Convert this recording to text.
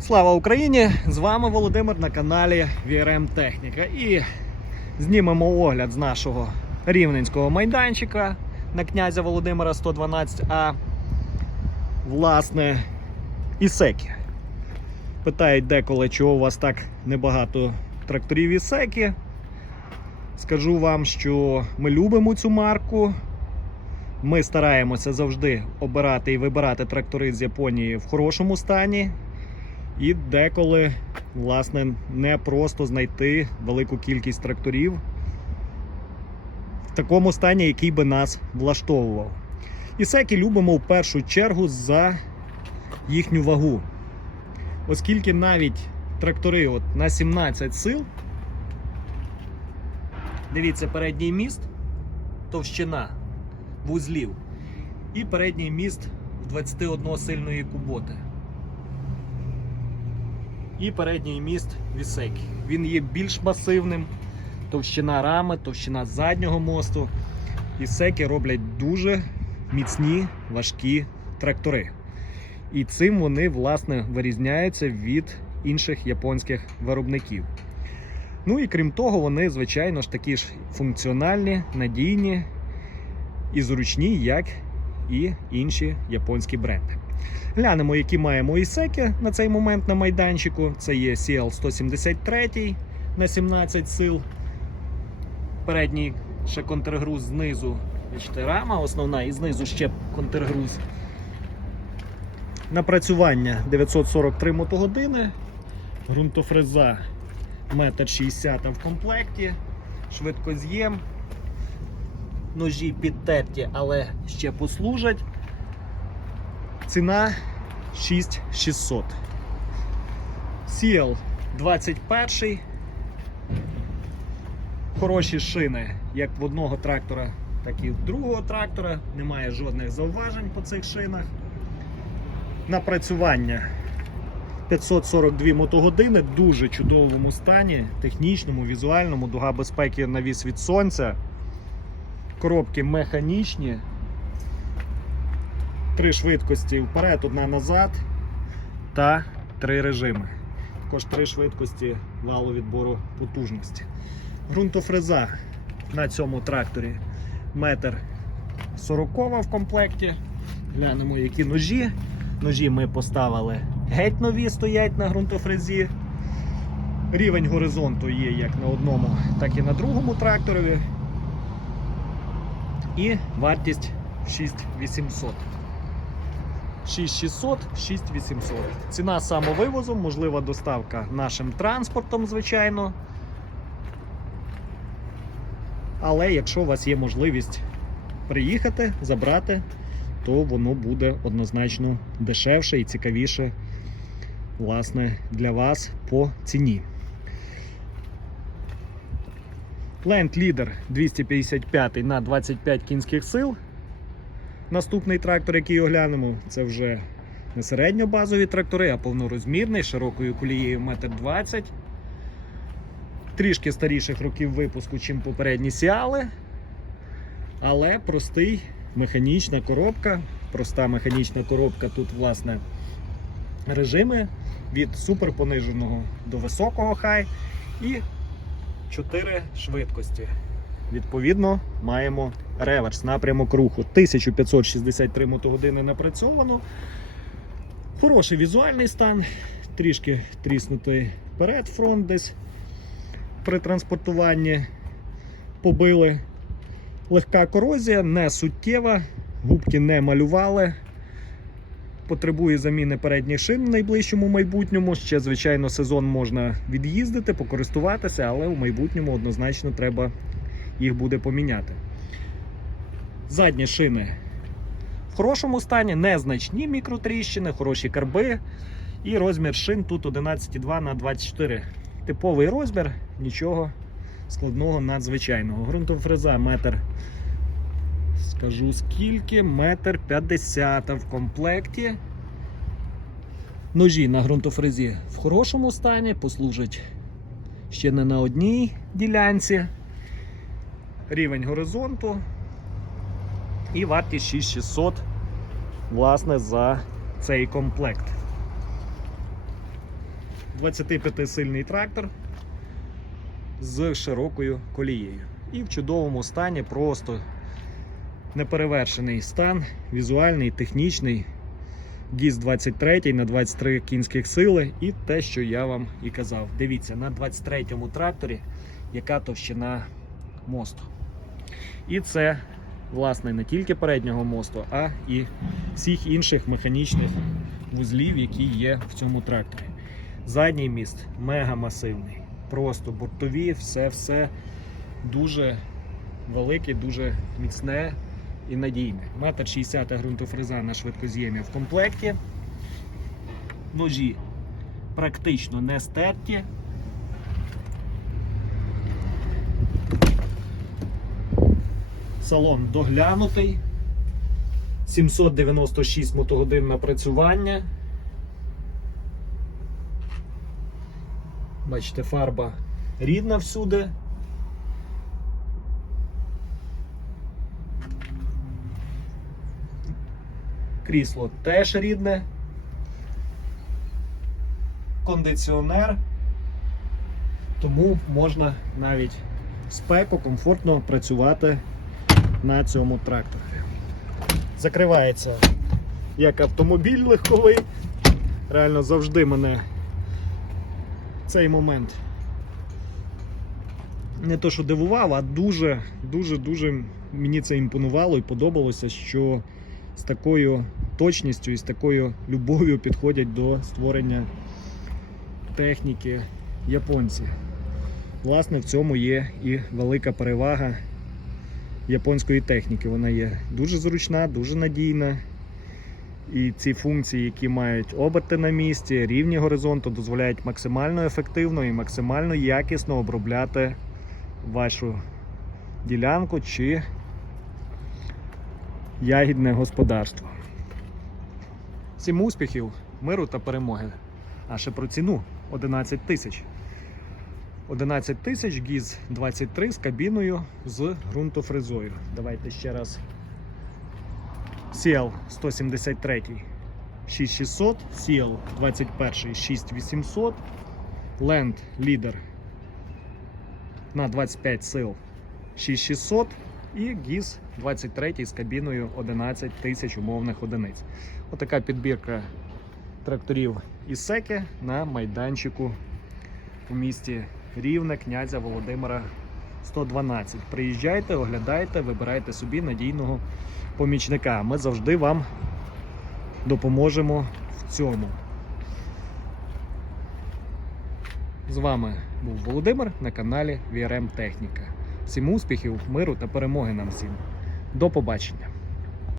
Слава Україні! З вами Володимир на каналі VRM Техніка. І знімемо огляд з нашого рівненського майданчика на князя Володимира 112, а власне Ісекі. Питають деколи, чого у вас так небагато тракторів Ісекі. Скажу вам, що ми любимо цю марку. Ми стараємося завжди обирати і вибирати трактори з Японії в хорошому стані. І деколи, власне, не просто знайти велику кількість тракторів в такому стані, який би нас влаштовував. Ісеки любимо в першу чергу за їхню вагу. Оскільки навіть трактори от на 17 сил, дивіться, передній міст, товщина вузлів, і передній міст в 21 сильної куботи і передній міст Вісекі. Він є більш масивним, товщина рами, товщина заднього мосту. Ісекі роблять дуже міцні важкі трактори. І цим вони власне вирізняються від інших японських виробників. Ну і крім того, вони, звичайно ж, такі ж функціональні, надійні і зручні, як і інші японські бренди. Глянемо, які маємо ісеки на цей момент на майданчику. Це є CL173 на 17 сил. Передній ще контргруз знизу. Бачите, рама основна і знизу ще контргруз. Напрацювання 943 мотогодини. Грунтофреза 1,60 м в комплекті. Швидкоз'єм. Ножі підтерті, але ще послужать. Ціна 6600. Сіл 21. Хороші шини як в одного трактора, так і в другого трактора. Немає жодних зауважень по цих шинах. Напрацювання 542 мотогодини, дуже чудовому стані, технічному, візуальному, дуга безпеки навіс від сонця. Коробки механічні, три швидкості вперед, одна назад та три режими. Також три швидкості валу відбору потужності. Ґрунтофреза на цьому тракторі метр 40 в комплекті. Глянемо, які ножі. Ножі ми поставили геть нові, стоять на ґрунтофрезі. Рівень горизонту є як на одному, так і на другому тракторі. І вартість 6800. 6600, 6800. Ціна самовивозу, можлива доставка нашим транспортом, звичайно. Але якщо у вас є можливість приїхати, забрати, то воно буде однозначно дешевше і цікавіше власне, для вас по ціні. Land Leader 255 на 25 кінських сил. Наступний трактор, який оглянемо, це вже не середньобазові трактори, а повнорозмірний, широкою колією 1,20 м. Трішки старіших років випуску, чим попередні сіали. Але простий механічна коробка. Проста механічна коробка. Тут, власне, режими від супер пониженого до високого хай і 4 швидкості. Відповідно, маємо реверс, напрямок руху. 1563 мотогодини напрацьовано. Хороший візуальний стан, трішки тріснутий перед фронт десь при транспортуванні побили. Легка корозія, не суттєва, губки не малювали. Потребує заміни передніх шин в найближчому майбутньому. Ще, звичайно, сезон можна від'їздити, покористуватися, але в майбутньому однозначно треба їх буде поміняти. Задні шини в хорошому стані, незначні мікротріщини, хороші карби. І розмір шин тут 11,2 на 24. Типовий розмір, нічого складного надзвичайного. Грунтофреза метр. Скажу скільки, метр 50 в комплекті. Ножі на ґрунтофрезі в хорошому стані, послужать ще не на одній ділянці рівень горизонту і вартість 6600 власне за цей комплект. 25-сильний трактор з широкою колією. І в чудовому стані просто неперевершений стан, візуальний, технічний. ГІС 23 на 23 кінських сили і те, що я вам і казав. Дивіться, на 23-му тракторі яка товщина мосту. І це, власне, не тільки переднього мосту, а і всіх інших механічних вузлів, які є в цьому тракторі. Задній міст мега масивний. Просто бортові, все-все дуже велике, дуже міцне і надійне. Метр 60 ґрунтофреза на швидкоз'ємі в комплекті. Ножі практично не стерті. Салон доглянутий. 796 мотогодин напрацювання. Бачите, фарба рідна всюди. Крісло теж рідне. Кондиціонер. Тому можна навіть спеку комфортно працювати на цьому тракторі. Закривається як автомобіль легковий. Реально завжди мене цей момент не то, що дивував, а дуже, дуже, дуже мені це імпонувало і подобалося, що з такою точністю і з такою любов'ю підходять до створення техніки японці. Власне, в цьому є і велика перевага японської техніки. Вона є дуже зручна, дуже надійна. І ці функції, які мають оберти на місці, рівні горизонту, дозволяють максимально ефективно і максимально якісно обробляти вашу ділянку чи ягідне господарство. Всім успіхів, миру та перемоги. А ще про ціну 11 тисяч. 11 тисяч ГІЗ 23 з кабіною з ґрунтофрезою. Давайте ще раз. CL 173 6600, CL 21 6800, Land Leader на 25 сил 6600 і ГІЗ 23 з кабіною 11 тисяч умовних одиниць. Отака підбірка тракторів із секи на майданчику у місті Рівне князя Володимира 112. Приїжджайте, оглядайте, вибирайте собі надійного помічника. Ми завжди вам допоможемо в цьому. З вами був Володимир на каналі VRM Техніка. Всім успіхів, миру та перемоги нам всім. До побачення!